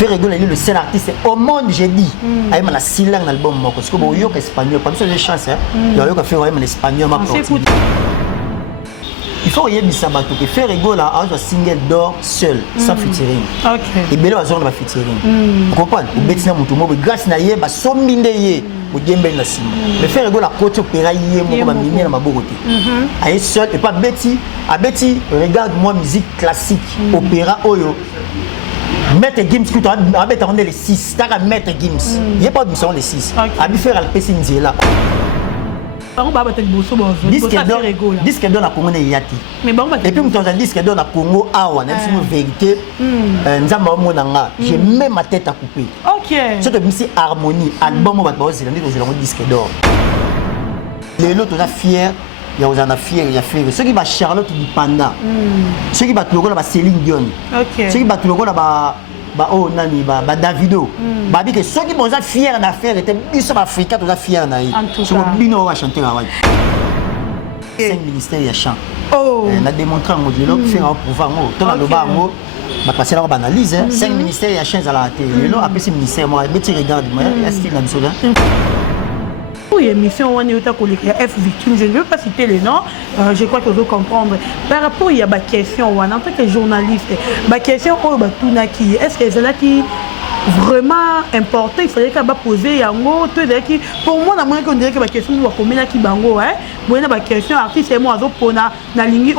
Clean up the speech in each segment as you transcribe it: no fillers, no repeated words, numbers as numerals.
Ferrego est le seul artiste au monde, j'ai dit. Il m'a la dans l'album, parce que bon, il y a espagnol, comme ça j'ai chance, il y a un fait un espagnol. Il faut rien dire bateau que Ferrego là a un single d'or seul, sans featuring. OK. Et Bello a zone de featuring. Vous comprenez? Vous bêtez mon tout grâce na yé, ba sombinde yé, vous djembe na sima. Mais Ferrego la côté opéra yé, mon ba mimi na mabogoté. Aïe seul et pas Betty. À Betty, regarde-moi musique classique, opéra oyo. Maître Gims, tu as mis les 6. Tu as Maître Gims. Il n'y a pas de mission les 6. Il faut faire le PC là. Disque d'or na Congo yati. Et puis mutonza disque d'or na Congo awa na biso vérité. Nzamba monanga, j'ai même ma tête à couper. OK. C'est de musique harmonie, album ba ba zélandi ko zélandi disque d'or. Les autres on a fier. Il y a un fier, il y a fier. Ceux qui va Charlotte du Panda. Ceux qui battent le gars là Céline Dion. Ceux qui battent le gars là oh nani Davido. Babi que ceux qui vont être fiers en affaire étaient plus africains, tous fiers en aïe. Sur le bino va chanter la 5 ministères il y a chant. Oh. On a démontré un modèle faire un pouvoir mot. Tout le bas mot. Va passer la analyse. 5 ministères il y a chance à la télé. Là après ces ministères moi petit regarde moi est-ce qu'il a besoin là. Oui, émission on est F victime, je ne veux pas citer les noms, je crois que vous comprendre. Par rapport il y a des questions en tant que journaliste, des questions est-ce que c'est là qui vraiment important, il fallait qu'elle poser yango pour moi on dirait que la question doit combien qui bango hein bon la question artiste et moi pour na lingi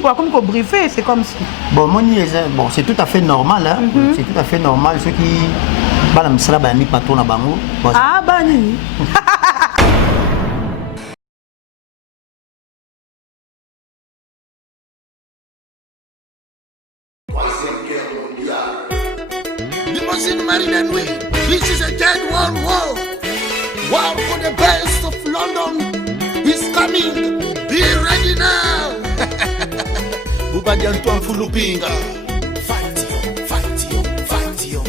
comme qu'on briefer c'est comme si bon bon c'est tout à fait normal hein c'est tout à fait normal ceux qui bala misala ba mi patron na bango ah bani This is a dead world war. War for the best of London is coming. Be ready now. Bubadi Antoine Fulupinga. Fight you, fight you, fight you.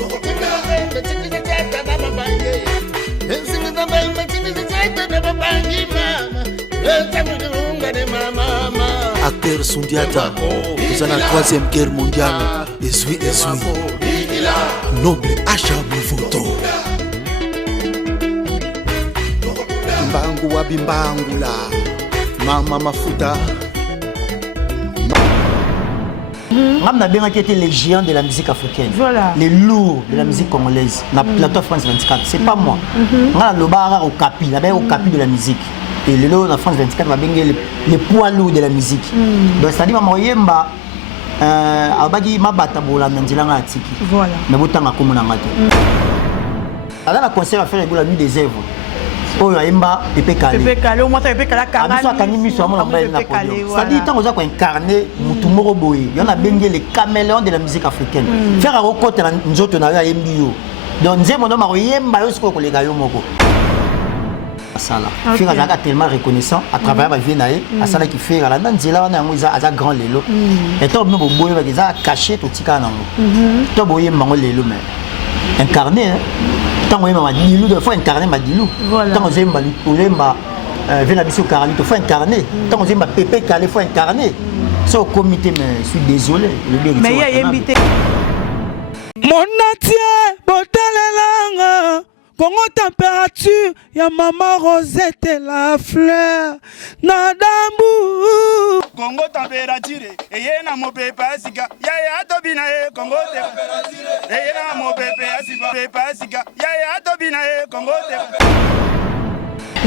Acteur Sundiata, nous sommes dans la 3e guerre mondiale. Esui. Noble Acha Mvuto Mbangu wa Bimbangula Mama Mafuta Ramna bien qui était les géants de la musique africaine. Voilà. Les lourds de la musique congolaise. Na plateau France 24, c'est pas moi. Ngala lobara au capi, là au capi de la musique. Et le lot na France 24 va bien les poids lourds de la musique. Donc c'est-à-dire maman yemba abagi mabata bola nzila nga atiki voilà mais botanga komona ngato ala na concert à faire la nuit des œuvres oyo ayemba Pepe Kale au moins Pepe Kale kanga so akani miso amona mbele na podium c'est-à-dire tant oza ko incarner mutu moko boye yona benge les caméléons de la musique africaine faire rekota na nzoto na yo ayembi yo donc nzemo ndo mako yemba yo siko kolega yo moko Asala. Okay. Fait tellement reconnaissant à travers ma vie naïe, Asala qui fait la nzela wana yango za grand lelo. Et toi no boye ba za caché to tika nango. To boye mango lelo mais incarné tant moye ma dilou de fois incarné ma dilou. Tant zemba lemba vena biso karali to fois incarné. Tant zemba Pepe Kale fois incarné. C'est au comité mais je suis désolé mais il y a invité mon natie botalelanga Congo température, ya maman Rosette la fleur, Nadambu. Congo température, et na mo pepe asika, ya tobina Congo température, et na mo pepe asika, ya tobina Congo température.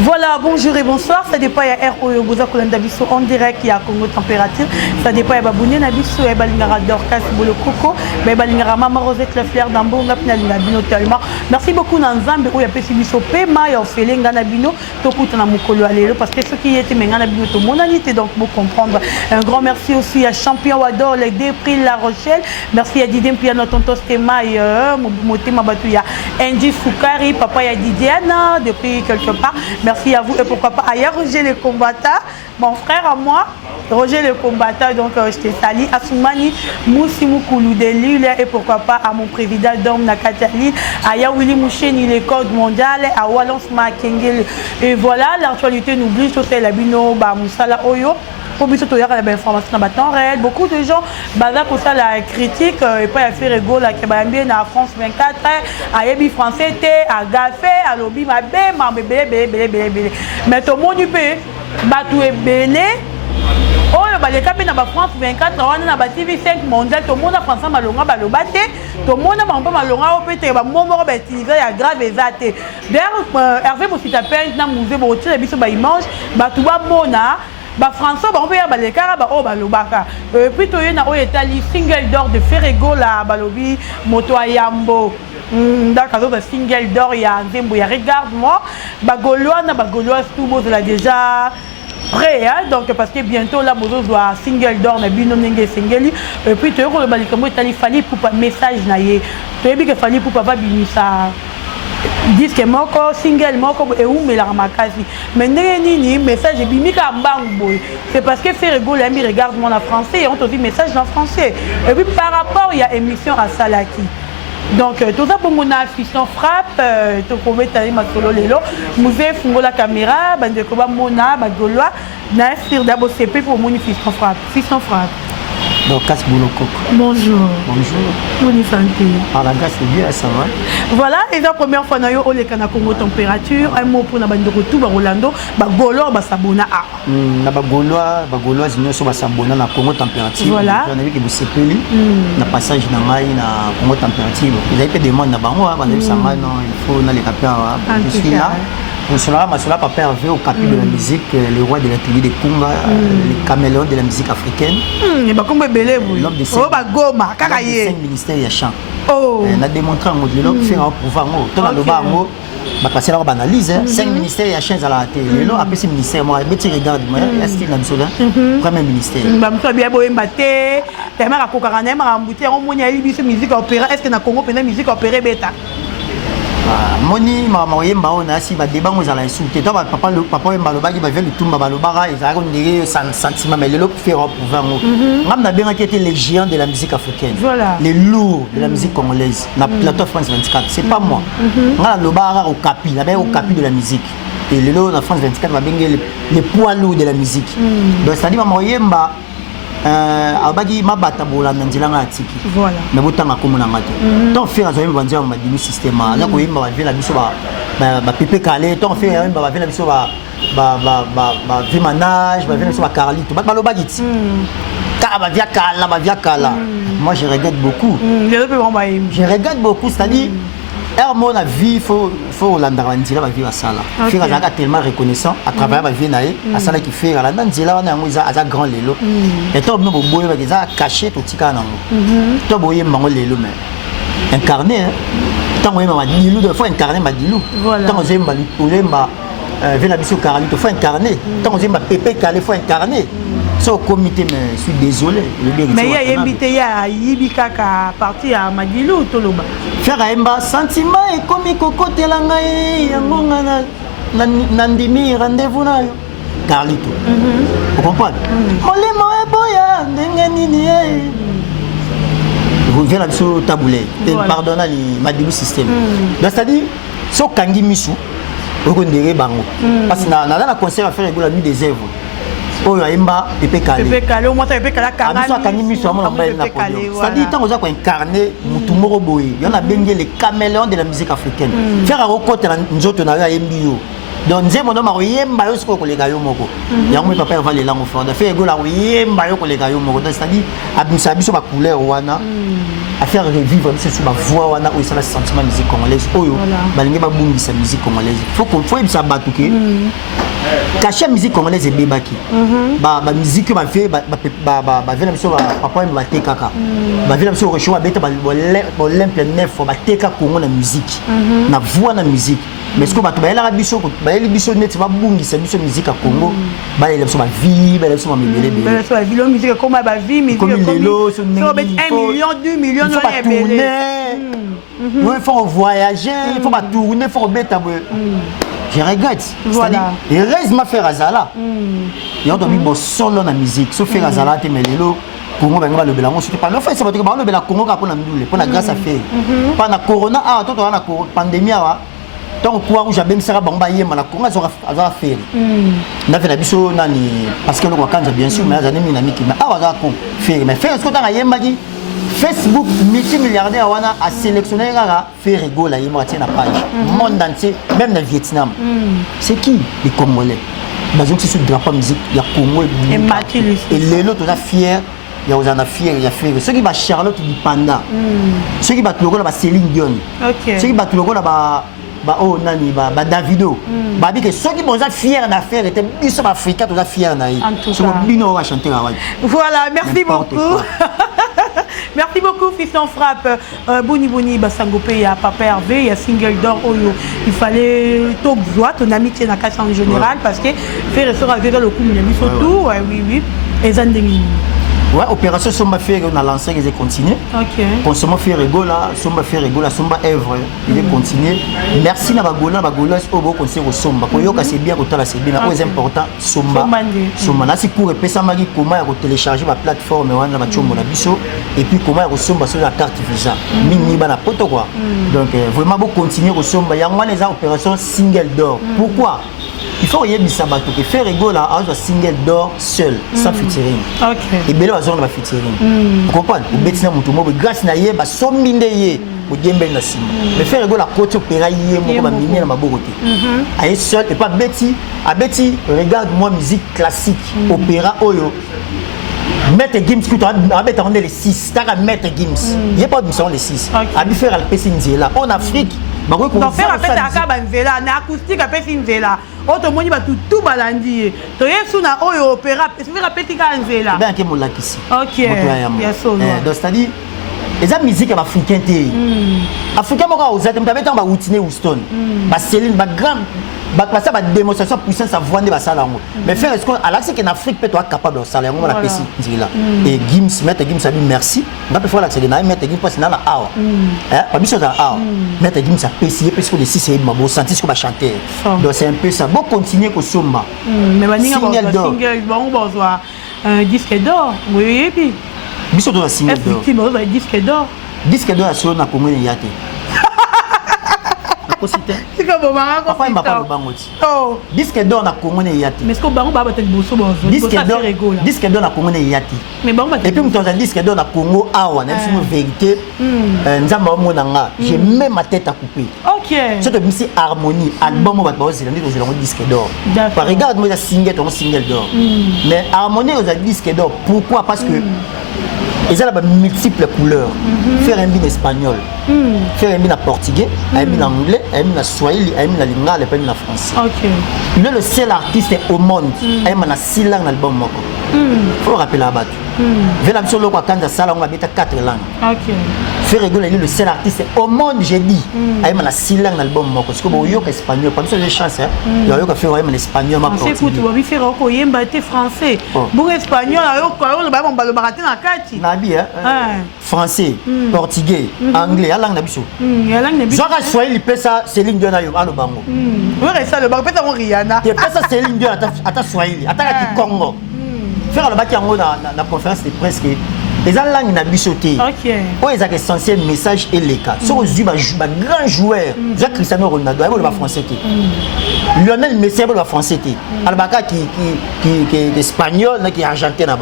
Voilà, bonjour et bonsoir. Ça dépend ya RO Yoboza Kolanda Biso en direct ya Congo température. Ça dépend ya Babouné na Biso ya Balingara Dorcas Bolo Coco, ya Balingara Mama Rosette la fleur d'Ambonga Pinalina Bino tellement. Merci beaucoup Nanzambe ou ya Pesi Biso Pema ya Ofelenga na Bino tokuta na mukolo alelo parce que ceux qui étaient menga na Bino to monalité donc pour comprendre. Un grand merci aussi à Champion Wador les deux prix La Rochelle. Merci à Didier Piano Tonto Stemaï Motema Batouya Andy Soukari papa ya Didiana depuis quelque part. Merci à vous et pourquoi pas ailleurs Roger le combattant, mon frère à moi, Roger le combattant, donc je te salue, Assoumani Moussi Moukoulou de Lille et pourquoi pas à mon président Dom Nakatali, à Willy Moucheni, les codes mondiales, à Wallons Makengel. Et voilà, l'actualité n'oublie, je sais la bino, Moussala Oyo. pour biso to yaka la information na temps réel. Beaucoup de gens bazar pour ça la critique et pas à faire rigolo la kebambie na France 24 à yebi français té à gafé à lobby ma bébé mais tout le monde peut batu ebele. Oh, le cap na France 24 on na ba TV 5 mondial tout le monde français malonga baloba te tout le monde ba malonga o peut ba momo ba utiliser ya grave ezate d'ailleurs Hervé Mosita peint na musée bo tire biso ba image ba tout ba mona ba français ba on peut ya ba le cara ba o balobaka puis to yena o etali single d'or de Ferrego la balobi moto ayambo d'accord le single d'or ya nzembo ya regarde-moi ba gaulois na ba gaulois tout beau de la déjà prêt hein? Donc parce que bientôt là bozo doit single d'or na bino nenge single et puis tu ko le balikamo etali fali pour pas message na ye tu ebi que fali pour pas binisa disque moko single moko et où mais la makasi mais nini message bimika mbango c'est parce que Ferrego l'ami regarde mon en français et on te dit message en français et puis par rapport il y a émission à Salaki. Donc tout ça pour mon fiston frappe to pouvez tailler ma solo lelo musée fungo la caméra bande ko ba mona ba golois na sur d'abord CP pour mon fiston frappe donc casse boulot coco bonjour bonne santé par la grâce de Dieu ça va voilà et la première fois na yo o le kana Congo température un mot pour na bande retour ba Rolando ba golo ba sabona a na ba golois zino so ba sabona na Congo température voilà on a vu que vous sepeli na passage na ngai na Congo température vous avez fait demande na bango ba ndebi sanga non il faut na les capteurs je suis là pour cela Massola papa Hervé au capi de la musique le roi de la tribu de Kunga le caméléon de la musique africaine et ba kombe belé vous l'homme de oh ba goma kaka ye 5 ministères ya chant oh na démontré en modèle faire un pouvoir ngo to na loba ngo ba passer la analyse 5 ministères ya chant à la télé lelo après ce ministère moi petit regarde moi est-ce qu'il na bisoda premier ministère ba mto bien boye mbaté tellement ka kokara na ma mbuti on moni ali biso musique opéra est-ce que na Congo pena musique opéra beta moni mama yemba ona si ba débat ngo zala insulté to papa yemba lo bagi ba vient le tumba ba lo bara ils ont dit sentiment mais le faire au pouvoir ngo ngam na bien qui était les géants de la musique africaine voilà les lourds de la musique congolaise na plateau France 24 c'est pas moi ngala lo bara au capi la au capi de la musique et le lot na France 24 va bien les poids lourds de la musique donc c'est à dire mama yemba abagi mabata bolanda nzela nga atiki voilà mais botanga komona ngato tant faire azoyemba banzia ma dilu système ala ko yemba ba vela biso ba pepe calé tant faire yemba ba vela biso ba vimanage ba vela biso ba carlito ba lo bagiti ka ba via kala moi je regrette beaucoup je regrette beaucoup c'est-à-dire mon avis faut landara nzela ba vivre ça là faire azaka tellement reconnaissant à travers ba vie nae à ça là qui fait la nzela wana yango za grand lelo et to no boye ba za caché to tika na ngo to boye mango lelo mais incarné tant moye ma dilu de fois incarné ma dilu tant zemba lemba vena biso carali to fois incarné tant zemba pepe calé fois incarné so comité mais je suis désolé mais il y a invité ya yibika ka parti à Madilu toloba faire emba sentiment et comme kokotela ngai yango ngana nandimi rendez-vous na yo Carlito vous comprenez molimo eboya ndenge nini vous venez la biso taboulé pardonna ni Madilu système donc c'est-à-dire so kangi misu okondere bango parce que na la concert à faire la nuit des œuvres oyo ayemba pepe calé au moins pepe calé kangi miso amona mbele na podium c'est-à-dire tant oza ko incarner mutu moko boye yona bengi le caméléon de la musique africaine faire akokota nzoto na yo ayembi yo donc nzembo ndo mako yemba yo siko koleka yo moko yango papa va le lango fort faire egola yemba yo koleka yo moko donc c'est-à-dire abisa biso ba couleur wana à faire revivre biso sur ba voix wana o sala sentiment musique congolaise oyo balingi ba bungisa musique congolaise faut bisa batuke cacher musique congolaise et bebaki ba musique ba fait ba vela biso papa ba tekaka ba vela biso recho ba beta ba l'olympe neuf ba teka Congo na musique na voix na musique mais ce que ba to ba la biso ba eli biso net ba bungisa biso musique à Congo ba eli biso ba vie ba biso ba mebele be ba so la vie musique comme ba vie musique comme lelo so 1 million 2 millions il faut pas tourner il faut voyager il faut pas tourner il faut beta je regrette voilà et reste ma faire azala et on doit bien solo na musique sauf faire azala te melelo Congo benga le belango surtout pas mais fait ça va te ba Congo ka pona ndule pona grâce à faire pas na corona ah to na pandémie ah tant quoi rouge ben sera bamba yema na konga azora faire na fait na biso nani parce que le wakanza bien sûr mais azani mina miki mais awaza ko faire mais faire ce que ta yema ki Facebook multimilliardaire wana a sélectionné faire rigoler yema tiens na page monde entier même dans le Vietnam c'est qui les Congolais bazon ci sur drapeau musique ya Congo et les autres on a fier il y a aux fier il y a fait ceux qui va Charlotte du Panda ceux qui va logo là Céline Dion ceux qui va logo là oh nani Davido babi que ceux qui vont être fiers d'affaires étaient plus africains tous fiers naï sur bino va chanter là voilà merci beaucoup merci beaucoup Fiston Frappe Boni Basangopé ya Papa Hervé ya single d'or oyo il fallait top joie ton amitié na casse en général parce que faire rester avec le coup mais surtout oui et zandingi. Ouais, opération Somba fait on a lancé ils ont continué. OK. Consommation fait rigola, Somba œuvre, ils ont continué. Merci na bagola au beau conseil au Somba. Pour yo c'est bien autant c'est bien, c'est important Somba. Là c'est pour pesa magi comment télécharger ma plateforme wana ba chombo na biso et puis comment Somba sur la carte Visa. Mini bana poto quoi. Donc vraiment beau continuer au Somba. Il y a moins les opérations single d'or. Pourquoi? Il faut y avoir sabato que faire rigola à un single d'or seul sans featuring. OK. Et belo azon ba featuring. Vous comprenez? Au betina mutumo grâce na ye ba sombinde ye au djembe na sima. Mais faire rigola côté opéra ye mo ba mimi na maboko te. Aye seul et pas Betty, à Betty regarde moi musique classique, opéra oyo. Maître Gims qui doit mettre les 6, t'as Maître Gims. Il y a pas de mission les 6. À lui faire le Pessinzela en Afrique. Donc faire appel à Kabanzela, na acoustique à Pessinzela. Autre monde va tout balandi. Tu es sous na oyo opéra, faire appel à Kanzela. Ben que mon lac ici. OK. Donc c'est-à-dire les musique africaine té. Africain mo ka osate, m'avait tant ba Whitney Houston. Ba Céline, ba grand ça va démonstration puissance à vendre ba sala ngo. Mais faire est-ce que à l'accès qu'en Afrique peut être capable de salaire ngo la pesi là. Et Gims Maître Gims a dit merci. On peut faire l'accès na Maître Gims parce na awa. Pas biso za awa. Maître Gims a payé parce que les 6 c'est mabo senti ce qu'on va chanter. Donc c'est un peu ça. Bon continuer ko somba. Mais baninga single bon bonsoir. Un disque d'or. Oui puis biso do single d'or. Effectivement, un disque d'or. Disque d'or sur na Congo ne yate. C'est comme maman papa il m'a pas le bangoti. Oh, disque d'or na Congo ne yate. Mais ce que bango ba te bosso bonzo. Disque d'or na Congo ne yate. Mais bango et puis mutonza disque d'or na Congo awa na fimo vérité nzamba mona nga, j'ai même ma tête à couper. OK. C'est de musique harmonie album ba ba zela ndiko zela disque d'or. Par regarde moi la single d'or. Mais harmonie aux disque d'or pourquoi parce que ils ont multiples couleurs. Faire un bin espagnol, faire un bin portugais, un bin anglais, un bin swahili, un bin lingala, un bin français. OK. Il est le seul artiste au monde qui a 6 langues dans l'album. Il faut rappeler la batte. Venez sur le Wakanda Sala, on a 4 langues. OK. Faire rigoler, il est le seul artiste au monde, j'ai dit. Il a 6 langues dans l'album. Parce que vous avez espagnol, pas besoin de chance. Il y a faire un espagnol. Écoute, vous avez fait un français. Bon espagnol, français, portugais, anglais, la langue d'abissou. La langue d'abissou. Soit Swahili, il ça, c'est l'île de Nayo, à l'Obango. Oui, ça, le bango, peut-être Rihanna. Il ça, c'est l'île de Swahili, à Congo. Faire le bac en haut dans la conférence de presse. Les langues d'abissou. OK. Où est essentiel message et les cas. Sur les grand joueur, Jacques Cristiano Ronaldo, il va français. Lionel Messi, il va français. Albaka qui est espagnol, qui est argentin.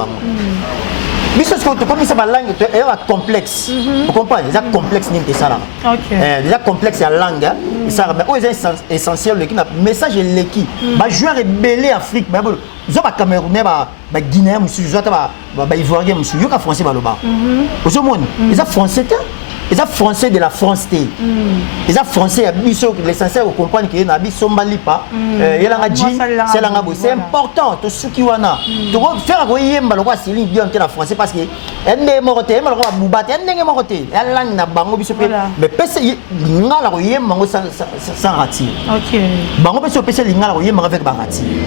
Mais ce que tu commences à langue, il y a un complexe. Vous comprenez? Il y a un complexe, il y a un complexe à la langue. C'est essentiel, le message est l'équipe. Les joueurs belés Afrique, ils ont des Camerounais, des Guinéens, des Ivoiriens, ils ont des Français. Ils sont Français. Les Français de la France, les Français, l'essentiel, vous comprenez que c'est important. Tu faire Céline Dion la français parce que elle est morte, elle est morte, mais sans ratir. OK.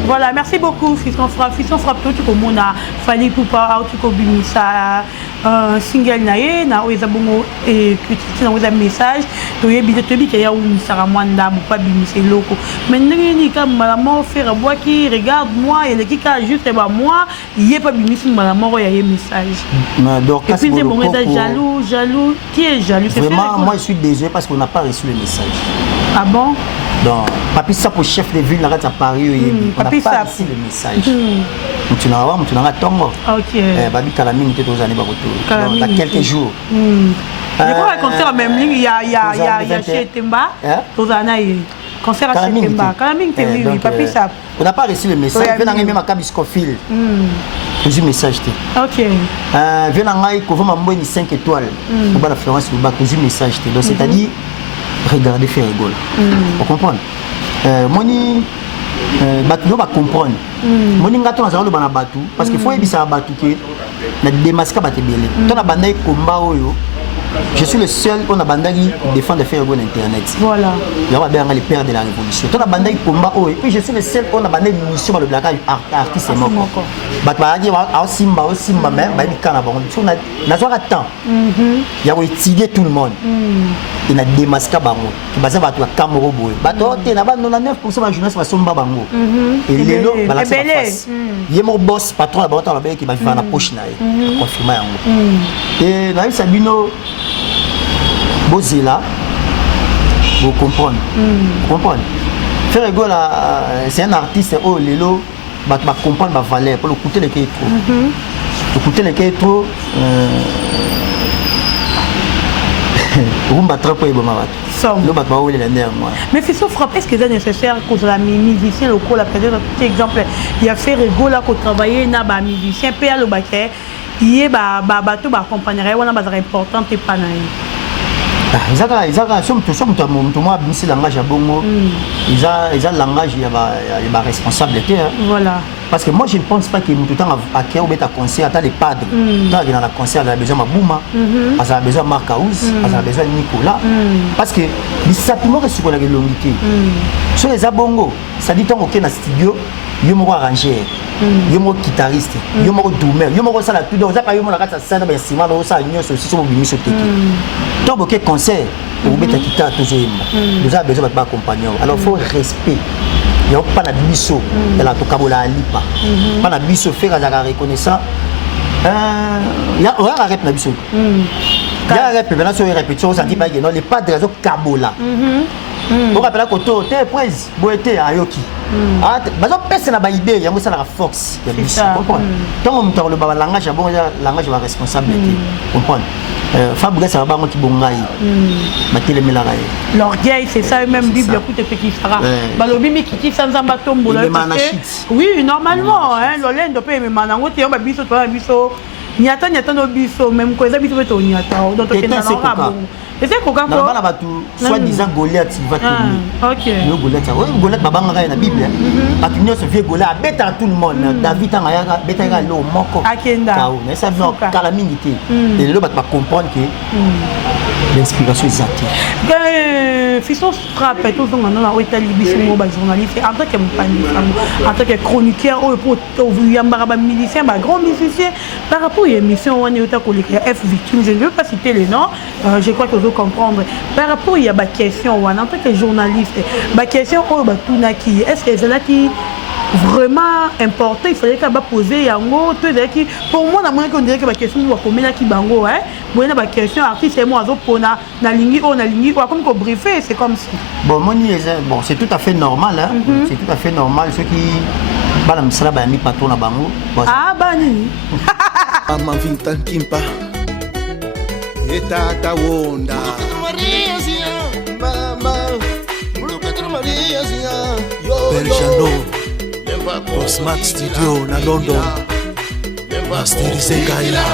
Voilà, merci beaucoup, Fiston Frappe, tout comme on a fallu pour pas single nae na oza bongo et critique na oza message to yebi que ya ou sara mwanda mo pas bimisi loko mais ndenge ka malamo faire bois qui regarde moi et le qui ka juste ba moi il est pas bimisi malamo ya ye message donc et puis c'est bon jaloux qui est jaloux vraiment moi je suis désolé parce qu'on n'a pas reçu le message. Ah bon? Donc, Papi Sapo, chef de ville, à Paris, on n'a pas ici le message. Tu n'as pas tongo. Ok. Babi Kalaming, tu es aux années Bakoto. Dans quelques jours. Je crois que concert même ligne, il y a chez Temba, aux années. Concert à chez Temba. Kalaming, oui, Papi Sapo. On n'a pas reçu le message. Viens même à Kabiscofil. J'ai message. Ok. Viens à Kovoma 5 étoiles. Pour la Florence, j'ai message. Donc, c'est-à-dire, regardez faire rigole. Vous comprenez? Moni batu va comprendre. Moni ngato na zalo bana batu parce qu'il faut ebisa batu ke na démasquer batu belé. Ton na bandai combat oyo. Je suis le seul on a bandagi défendre faire bon internet. Voilà. Il y a bien les pères de la révolution. Ton na bandai combat oyo. Puis je suis le seul on a bandai mission le blacage artiste moko. Batu ba di wa simba même ba bikana ba on na zoa temps. Il y a étudier tout le monde. Il a démasqué bango qui basa batu kamoro boy bato te na ba 99% ba jeunesse ba somba bango et lelo bala sa face yemo boss patron la bango la qui va vivre na poche na confirmer yango et na Sabino Bozela vous comprenez faire rigole c'est un artiste oh lelo ba comprendre ba valeur pour écouter les trop mais si ça frappe, est-ce que c'est nécessaire que la musicien local, par exemple, il y a fait rigolo là qu'on travaille na ba musicien pe le baquet, il y a ba tout ba accompagnerait on a ba important et pas naï. Ils sont tout moi bien langage à bongo. Ils ont langage il y a responsabilité. Voilà. Parce que moi je ne pense pas que tout le temps à qui on met à concert à les padres. Là il y a un concert il a besoin de Mabouma, il a besoin de Marc House, il a besoin de Nicolas. Parce que les sapiments que sur la longité. Sur les abongo, ça dit tant OK dans studio, il y a un arrangeur. Yomo guitariste, yomo doumeur, yomo ça la tout donc ça pas yomo la carte ça na ciment donc ça union aussi sur bimi sur teki. Donc OK concert pour mettre guitare toujours. Nous avons besoin de accompagner. Alors faut respect. Il y a pas la biso, elle a tout kabola alipa. Pas la biso faire la reconnaissance. Il y a un rap na biso. Il y a un rap maintenant sur répétition ça dit pas que non les pas de raison kabola. On rappelle que tu es prise, boité à Yoki. Personne n'a pas idée, il y a la force. Tant on le langage, le langage est responsabilité. Comprendre. Fabrice a qui bongaï. L'orgueil, c'est ça, même Bible, écoute, qui sera. Balobi qui sans un bâton boulot. Oui, normalement, l'olène de paix, mais maintenant, on a biso, toi, biso. N'y a pas de biso, même quand ils biso, on y a pas. Donc, il y a un et c'est quoi quand on soi-disant Goliath il va tomber. OK. Le Goliath, oui, Goliath babanga na Bible. Parce que nous se fait Goliath bête à tout le monde. David en aya bête à lo moko. Akenda. Mais ça non calamité. Et le va comprendre que l'inspiration est zatée. Fiston frappe tout donc on a été libéré journaliste en tant que en tant que chroniqueur pour yambara musicien grand musicien par rapport à l'émission on est au F victime je ne veux pas citer les noms je crois que vous comprendre par rapport il y a des questions en tant que journaliste des questions est-ce que c'est là qui vraiment important il fallait qu'elle poser yango pour moi on dirait que la question doit comme là qui bango hein bon la question artiste et moi azopona na lingi comme ko briefer c'est comme si bon c'est tout à fait normal hein c'est tout à fait normal ceux qui bala msala ba mi patron na bango bani mama vinta kimpa etata wonda Maria zia mama Pedro Maria zia yo Berjano Osmat Studio na London Masterise Gaila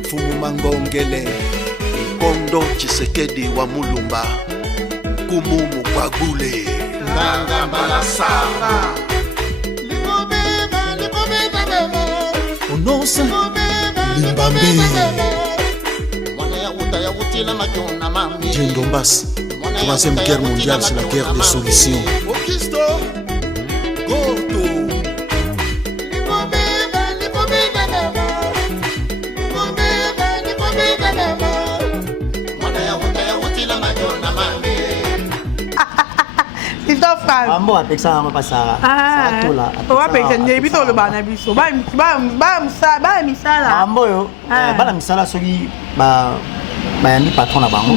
Mfumu Mangongele Kondo Chisekedi wa Mulumba Nkumu Mukwagule Nganga Balasanga Onosa Limbambe Djendombas Troisième guerre mondiale, c'est la guerre des solutions. Mwana ya wuta ya wutila majona mami pas. Mambo apekisa na pasara. Ah. Ça là. On va apekisa ne biso le bana biso. Ba misala. Mambo yo. Bana misala soki ba yandi patron na bango.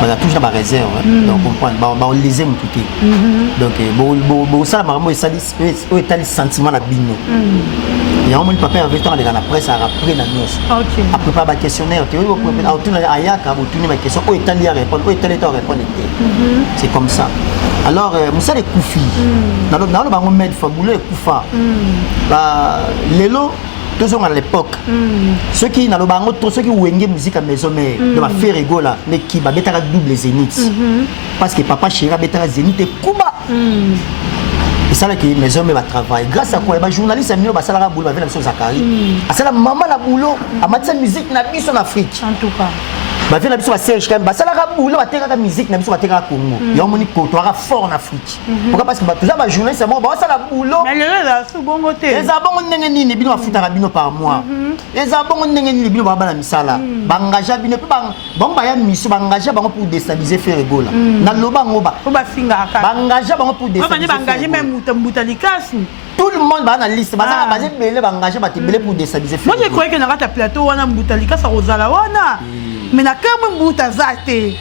Bah toujours ba réserve. Donc comprendre ba on lisait mon tout. Donc bon ça mambo ça dit est sentiment na bino. Il y a un papa avec toi dans la presse à après la nuit. OK. Après pas questionnaire, tu vois au tourner ayaka, au tourner ma question, où est allé répondre, où est allé répondre. C'est comme ça. Alors Moussa les Koufi. Dans le bango med fabuleux Koufa. Bah lelo toujours à l'époque. Ceux qui dans le bango ceux qui wenge musique à maison mais de ma faire rigola, mais qui ba betara double zénith. Parce que papa chéra betara zénith et Kuba. Et ça là que mes hommes va travailler grâce à quoi les journalistes mieux ba sala boulot avec la mission Zakari. À ça la maman la boulot à matière musique na biso en Afrique. En tout cas. Ba vient la biso ba Serge quand ba sala boulot ba terra musique na biso ba terra Congo. Ya moni côtoie fort en Afrique. Pourquoi parce que ba toujours ba journaliste moi ba sala boulot. Mais là sous bon côté. Les abon ndenge nini bino afuta bino par mois. Les abon ndenge nini bino ba bana misala. Ba engager bino ba bon ba ya mission ba engager ba pour déstabiliser faire rigola. Na loba ngoba. Ko ba finga aka. Ba engager ba pour déstabiliser. Ba engager même tout le monde va dans la liste. Bah ça va engager pour déstabiliser. Moi je croyais que dans ta plateau on a Mbutalika ça rozala wana. Mais na quand Mbuta zate.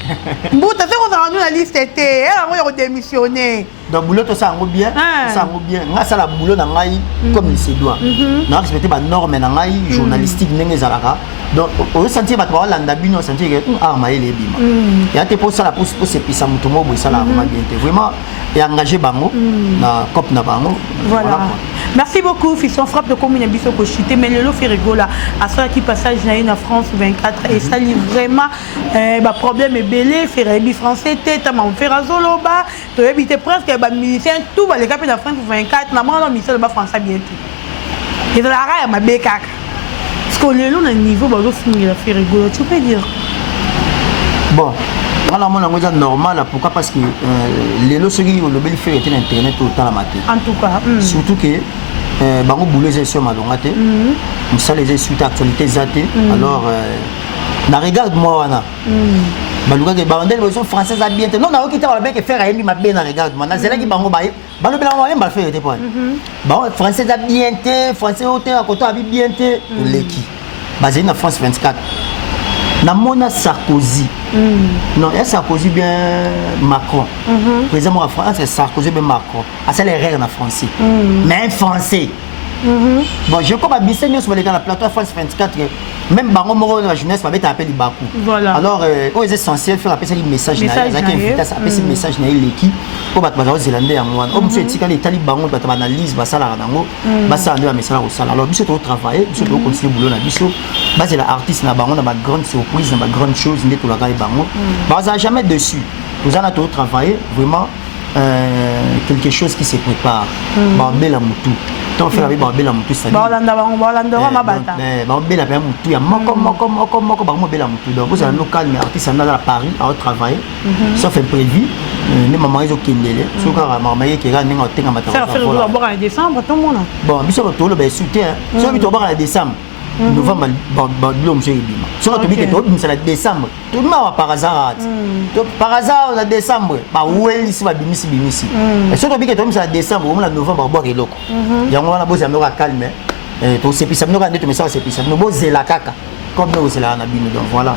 Mbuta c'est on a la liste était. Elle a démissionné. Donc boulot tout ça en bien, ça en bien. Nga ça la boulot na ngai comme il se doit. Na respecter ba norme na ngai journalistique ndenge zalaka. Donc au sentir ba ba landa bino sentir que ah maïle bima. Et à te pour ça la pour se pisa mutomo bo ça la vraiment bien. Vraiment et engagé bango na cop na bango. Voilà. Merci beaucoup Fiston frappe de commune biso ko chité mais le fait rigola à ça qui passage na France 24 et ça livre vraiment bah problème est belé faire bi français tête ma faire azoloba to habiter presque ba musicien tout va les cap na France 24 na moi musicien ba français bien tout. Et de la raille ma bekaka. Parce que le long niveau ba do finir la faire rigola tu peux dire. Bon alors mon langue normal pourquoi parce que les lots qui le bel fait était internet tout le temps la matinée. En tout cas surtout que bango boulot c'est sur ma longate ça les suite actualité zaté alors na regarde moi wana baluka ke bandel version française a bien non na okita la bec faire ayemi ma bien na regarde moi na zela ki bango ba balo bela moi ba faire était point ba française a bien té français auteur à côté a bien té leki basé na France 24 na mona Sarkozy non et Sarkozy bien Macron président de la France c'est Sarkozy bien Macron ah c'est les règles en français mais français bon je comme à Bissigny sur la plateau France 24 même bango moro la jeunesse va mettre appel Bakou voilà alors c'est essentiel faire appeler ça message na ça appeler ce message na l'équipe pour battre les Zélandais en moi on monsieur tika les talibans bango battre analyse ba sala nango ba ça ande message au sala alors biso to travailler biso to continuer boulot na biso ba c'est l'artiste na bango na ba grande surprise na ba grande chose ndé to la gagne bango ba ça jamais dessus nous allons to travailler vraiment quelque chose qui se prépare ba bela mutu on fait la vie bela mutu ça balanda ma bata bela pa mutu ya moko ba mo bela mutu donc vous allez local mais artiste na Paris à travailler sauf imprévu ne maman ils ont kindele so ka maman qui ga ninga tenga mata ça fait en décembre tout le monde bon biso to le ba soutien so bi to ba en décembre novembre blo monsieur bima so to bi ke to bimisa la décembre tout le monde par hasard par hasard en décembre ba weli si ba bimisi et so to bi ke to bimisa la décembre au mois de novembre ba eloko yango wana boza moko calme to sepisa moko ande to message sepisa no bozela kaka comme nous c'est là na bino donc voilà.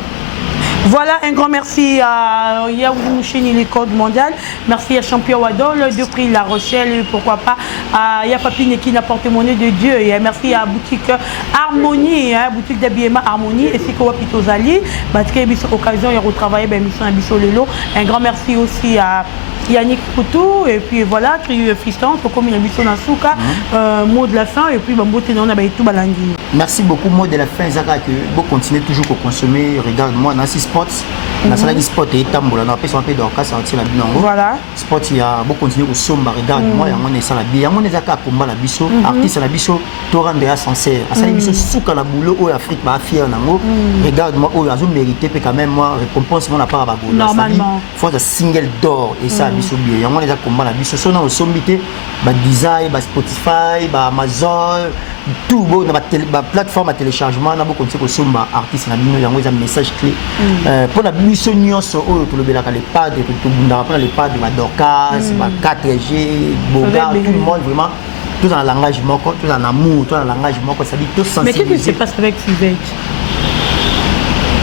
Voilà, un grand merci à Yaounouchini, les codes mondiales. Merci à Champion Wadol de prix La Rochelle, pourquoi pas à Yapapine qui n'a porté monnaie de Dieu. Et merci à Boutique Harmonie, boutique d'habillement Harmonie, et c'est quoi Pito Zali. Parce qu'il y a une occasion, il y a retravaillé, mission à Bissot Lelo. Un grand merci aussi à Yannick Poutou, et puis voilà, Fiston, comme il y a Bissot Nasuka, mot de la fin, et puis Bamboté non, tout balandi. Merci beaucoup, mot de la fin, Zaka, que vous continuez toujours à consommer. Regarde-moi, dans 6 spots, dans ce spot et tambour, on a fait un peu d'orca, ça retire la binango. Voilà. Spot, il y a beaucoup continuer au sombre, regarde-moi, il y a ça la bien, il y a Zaka combat la biso, artiste la biso, Torand de la sincère. À ça, la biso, souka la boulot, au Afrique, ma fière, nango. Regarde-moi, oh, il a mérité, quand même, moi, récompense, mon appart à Bago. Normalement. Faut un single d'or, et ça, biso bien. Il y a combat la biso, son nom au sommité, bah design, bah Spotify, bah Amazon. tout bon na plateforme à téléchargement na beaucoup de somba artiste na bino yango un message clé pour la biso nyonso oyo to lobela ka les padres to bunda pour les padres ma Dorcas ma 4G Boga tout le monde vraiment tout dans le langage moko tout dans l'amour tout dans le langage moko ça dit tout sensibiliser. Mais qu'est-ce qui se passe avec Fivette?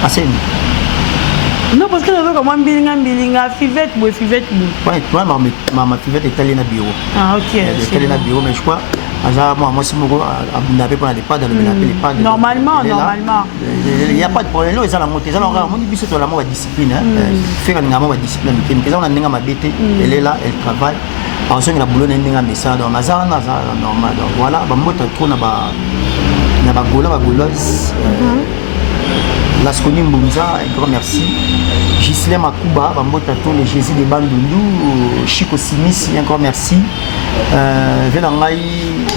Assez non, parce que nous avons comme bilinga, Fivette, ou Fivette. Oui, ma Fivette est allée dans le bureau. Ah, ok. Elle est allée dans le bureau, mais je crois, moi, si je n'avais pas les pads, les pads. Normalement. Il n'y a pas de problème. Là, ils ont la montée. Ils ont la montée, c'est la discipline. Faire une discipline. Ils ont la bête. Elle est là, elle travaille. Ensuite, il y a boulot, il y a un message. Donc, normal. Donc, voilà. Il y a Gauloise. Lasconi Mbunza, un grand merci. Gislain Makuba, Bambotato, le Jésus de Bandundu, Chico Simis, un grand merci. Vélangaï,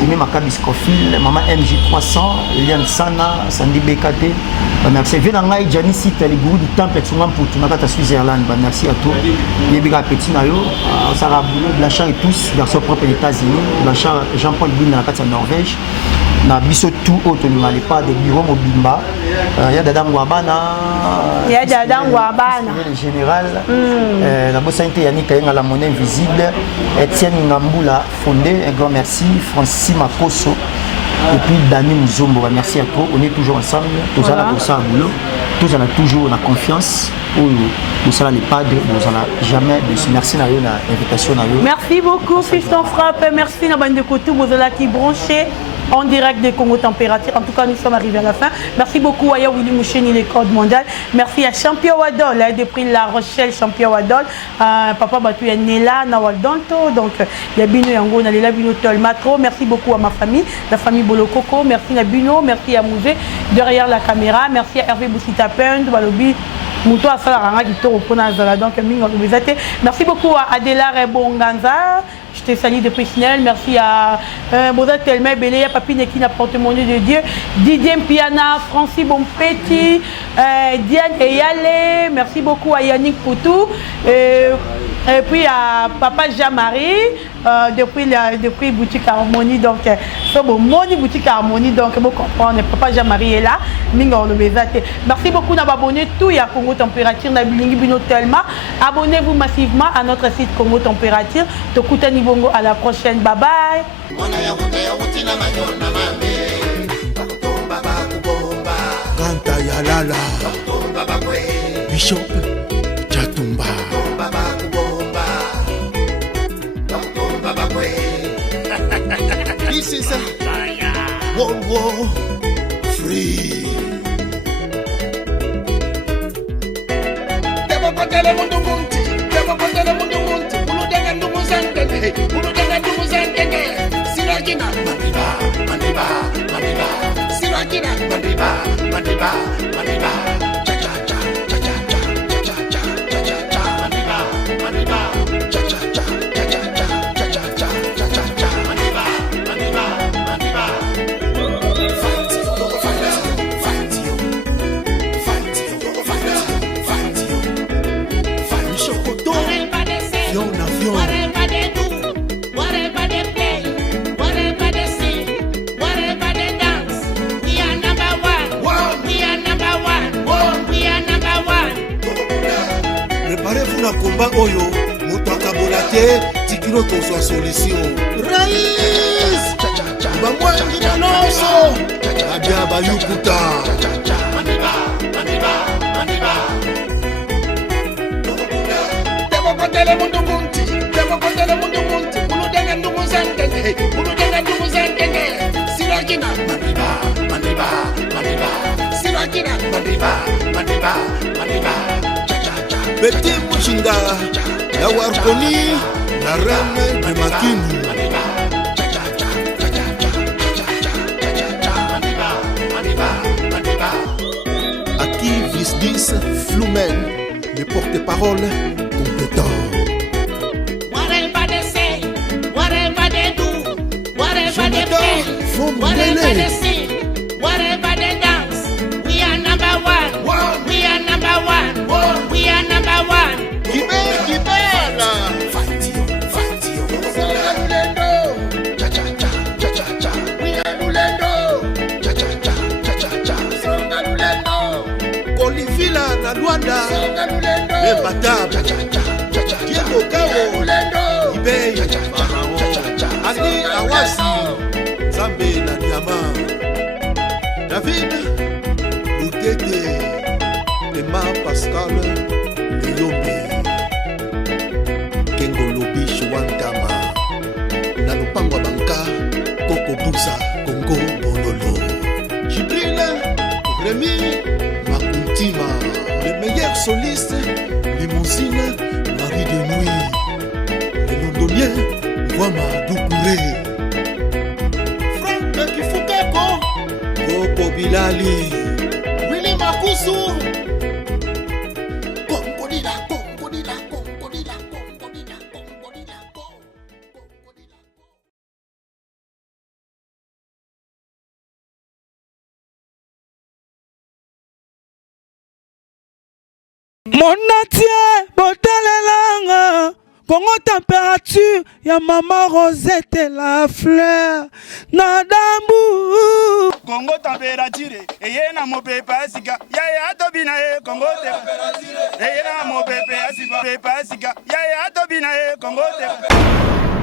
Aimé Makabis Kofil, Maman MJ300, Eliane Sana, Sandy BKT, merci. Vélangaï, Janice, les gourous du temple, Tsungam pour Tunakata Switzerland, merci à tous. Yébiga Petit Nayo, Sarah Boulot, Blachard et tous, garçons propres des États-Unis, Blachard, Jean-Paul Bin, la Katsa Norvège. Na biso tout autre ni pas de bureau mobimba il y a Dadam Wabana le général la bossante Yannick Kayenga la monnaie invisible Etienne Ngambula fondé un grand merci Francis Makoso et puis Dani Muzombo merci à toi on est toujours ensemble tous à la pour ça boulot tous on a toujours la confiance nous allons les padres nous allons jamais merci na invitation na yo merci beaucoup Fiston Frappe merci na bande de côté vous allez qui branché en direct des Congo Température. En tout cas, nous sommes arrivés à la fin. Merci beaucoup à Willy Moucheni, les codes mondiales. Merci à Champion Wadol, depuis La Rochelle, Champion Wadol. Papa Batou est né là, Nawaldonto. Donc, il y a Bino Yango, il y a Bino Tolmatro. Merci beaucoup à ma famille, la famille Bolokoko. Merci à Bino, merci à Mouzé, derrière la caméra. Merci à Hervé Boussitapend, Walobi. Mouto a Salaranga qui te reprend donc merci beaucoup à Adela Rebonganza. Je te salue depuis Chinel. Merci à Boza Telme Belé, Papine qui n'apporte mon Dieu de Dieu. Didier Piana, Francis Bonpetit, Diane Eyale. Merci beaucoup à Yannick Poutou. Et puis à Papa Jean-Marie depuis Boutique Harmonie. Donc, c'est bon, Moni Boutique Harmonie. Donc, vous comprenez, Papa Jean-Marie est là. Merci beaucoup d'abonner tout. Il y a Congo Température, abonnez-vous massivement à notre site Congo Température. Tokutani Bongo, à la prochaine. Bye bye. Kanta Yalala Bishop Chatumba This is a World War Free. Devo potele mundu munti, devo potele mundu munti. Ulu denga ndumu zangene, ulu denga ndumu zangene. Sirakina, maniba. Sirakina, maniba. Cha cha cha, cha cha cha, cha cha cha, cha cha cha, maniba. Cha cha cha, cha cha cha, cha cha cha, cha cha cha, maniba. Préparez-vous na combat oyo moto akabola te tikilo tozwa solution Rais bamwangi na noso abia bayukuta Devo potele mundu munti. Ulu denga ndumu zangene. Sirakina, maniba. Sirakina, maniba. Petit Mouchinga ya Warkoni la reine de Makini Aki Visdis Flumen, le porte-parole compétent. Whatever they say, whatever they do, whatever they play, whatever they sing, whatever they dance, we are number one. We are number one. We are number one. Kibela. Fight you. We are Lulendo. Imbattable Diego Kao Ibey Ali Awasi Zambe na Diama David Loutete Emma Pascal Leyombe Kengolobi Chouantama na Lupango Banka Koko Busa Congo Bololo Jibril Rémi Makuntima le meilleur soliste Limousine Marie de Nuit le londonien Wama Doukouré Franck Kifukeko Koko Bilali Willy Makusu Mon entier, botelelanga, Congo température, ya maman Rosette et la fleur, Nadambu. Congo température, et yena mo pepa sika, ya tobina e Congo température, et yena mo pepa sika, ya tobina e Congo température.